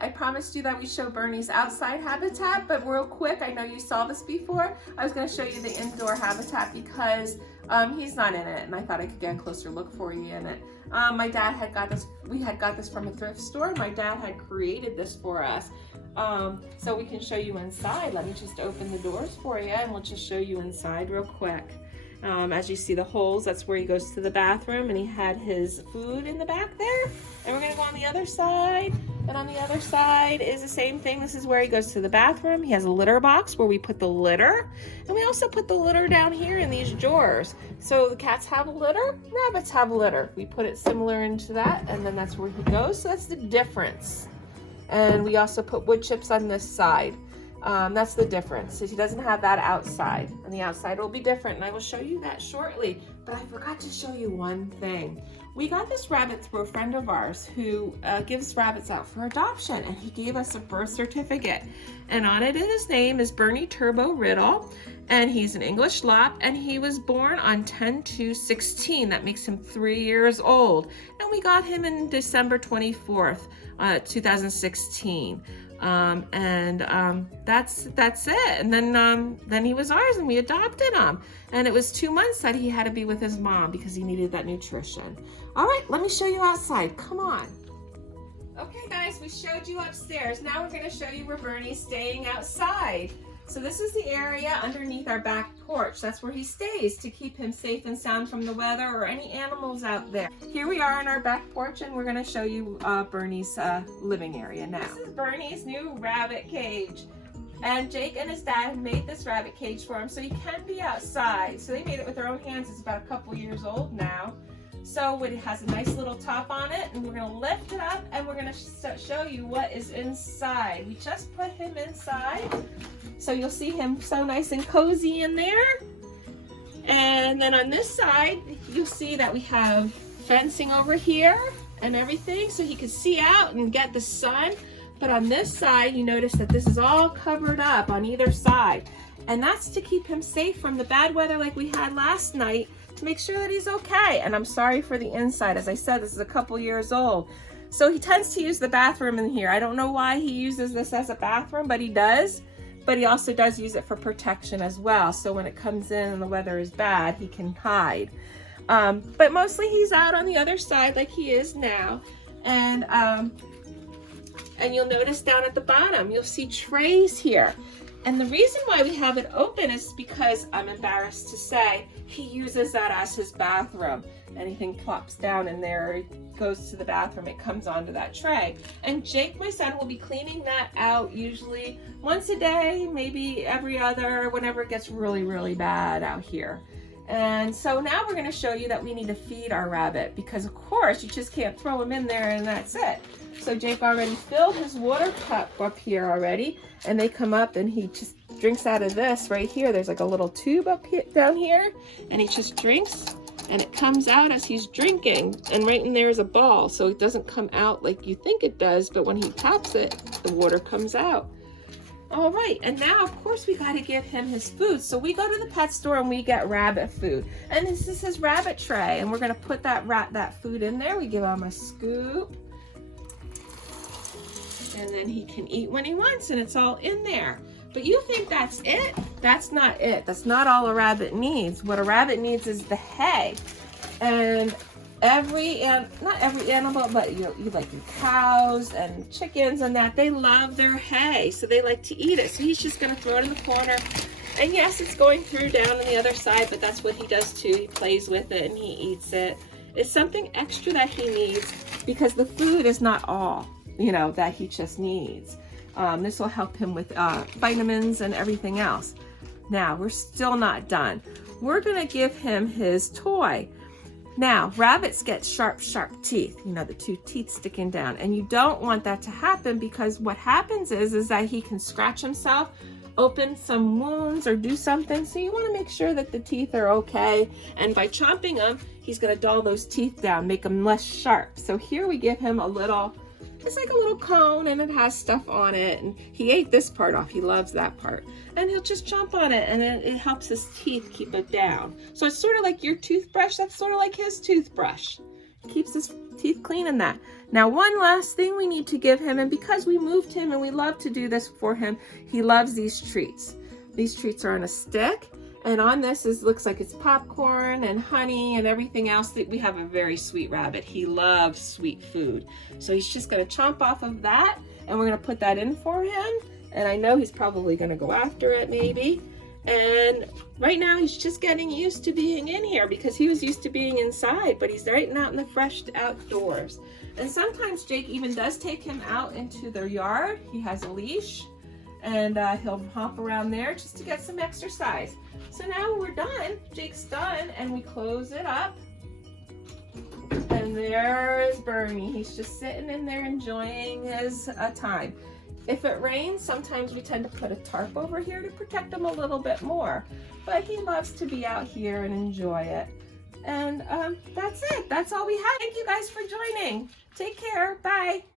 I promised you that we show Bernie's outside habitat, but real quick, I know you saw this before. I was going to show you the indoor habitat because he's not in it, and I thought I could get a closer look for you in it. My dad had got this, we had got this from a thrift store. My dad had created this for us. So we can show you inside. Let me just open the doors for you and we'll just show you inside real quick. As you see the holes, that's where he goes to the bathroom, and he had his food in the back there. And we're gonna go on the other side, and on the other side is the same thing. This is where he goes to the bathroom. He has a litter box where we put the litter, and we also put the litter down here in these drawers. So the cats have a litter, rabbits have a litter. We put it similar into that, and then that's where he goes. So that's the difference. And we also put wood chips on this side. That's the difference. So he doesn't have that outside, and the outside will be different, and I will show you that shortly. But I forgot to show you one thing. We got this rabbit through a friend of ours who gives rabbits out for adoption, and he gave us a birth certificate, and on it his name is Bernie Turbo Riddle, and he's an English Lop, and he was born on 10/2/16. That makes him 3 years old, and we got him in December 24th, 2016. That's it. And then he was ours, and we adopted him. And it was 2 months that he had to be with his mom because he needed that nutrition. All right, let me show you outside. Come on. Okay, guys, we showed you upstairs. Now we're going to show you where Bernie's staying outside. So this is the area underneath our back porch. That's where he stays to keep him safe and sound from the weather or any animals out there. Here we are on our back porch, and we're going to show you Bernie's living area now. This is Bernie's new rabbit cage. And Jake and his dad made this rabbit cage for him so he can be outside. So they made it with their own hands. It's about a couple years old now. So it has a nice little top on it, and we're going to lift it up, and we're going to show you what is inside. We just put him inside, so you'll see him so nice and cozy in there. And then on this side, you'll see that we have fencing over here and everything, so he can see out and get the sun. But on this side, you notice that this is all covered up on either side, and that's to keep him safe from the bad weather like we had last night, to make sure that he's okay. And I'm sorry for the inside. As I said, this is a couple years old. So he tends to use the bathroom in here. I don't know why he uses this as a bathroom, but he does. But he also does use it for protection as well. So when it comes in and the weather is bad, he can hide. But mostly he's out on the other side like he is now. And you'll notice down at the bottom, you'll see trays here. And the reason why we have it open is because, I'm embarrassed to say, he uses that as his bathroom. Anything plops down in there, it goes to the bathroom, it comes onto that tray. And Jake, my son, will be cleaning that out usually once a day, maybe every other, whenever it gets really, really bad out here. And so now we're going to show you that we need to feed our rabbit, because of course you just can't throw him in there and that's it. So Jake already filled his water cup up here already, and they come up and he just drinks out of this right here. There's like a little tube up here, down here, and he just drinks, and it comes out as he's drinking, and right in there is a ball, so it doesn't come out like you think it does, but when he taps it, the water comes out. All right, and now of course we got to give him his food. So we go to the pet store and we get rabbit food, and this is his rabbit tray, and we're going to put that food in there. We give him a scoop, and then he can eat when he wants, and it's all in there. But you think that's it? That's not it. That's not all a rabbit needs. What a rabbit needs is the hay. And not every animal, but you like your cows and chickens and that, they love their hay, so they like to eat it. So he's just going to throw it in the corner. And yes, it's going through down on the other side, but that's what he does too. He plays with it and he eats it. It's something extra that he needs, because the food is not all, that he just needs. This will help him with vitamins and everything else. Now, we're still not done. We're going to give him his toy. Now, rabbits get sharp, sharp teeth, the 2 teeth sticking down, and you don't want that to happen, because what happens is that he can scratch himself, open some wounds, or do something. So you want to make sure that the teeth are okay, and by chomping them, he's going to dull those teeth down, make them less sharp. So here we give him a little, it's like a little cone, and it has stuff on it, and he ate this part off. He loves that part, and he'll just chomp on it, and then it helps his teeth keep it down. So it's sort of like your toothbrush. That's sort of like his toothbrush. Keeps his teeth cleaning that. Now, one last thing we need to give him, and because we moved him and we love to do this for him, he loves these treats. These treats are on a stick, and on this looks like it's popcorn and honey and everything else. That we have a very sweet rabbit. He loves sweet food. So he's just gonna chomp off of that, and we're gonna put that in for him. And I know he's probably gonna go after it maybe. And right now he's just getting used to being in here because he was used to being inside, but he's right out in the fresh outdoors. And sometimes Jake even does take him out into their yard. He has a leash, and he'll hop around there just to get some exercise. So now we're done. Jake's done, and we close it up. And there is Bernie. He's just sitting in there enjoying his time. If it rains, sometimes we tend to put a tarp over here to protect him a little bit more. But he loves to be out here and enjoy it. And that's it. That's all we have. Thank you guys for joining. Take care. Bye.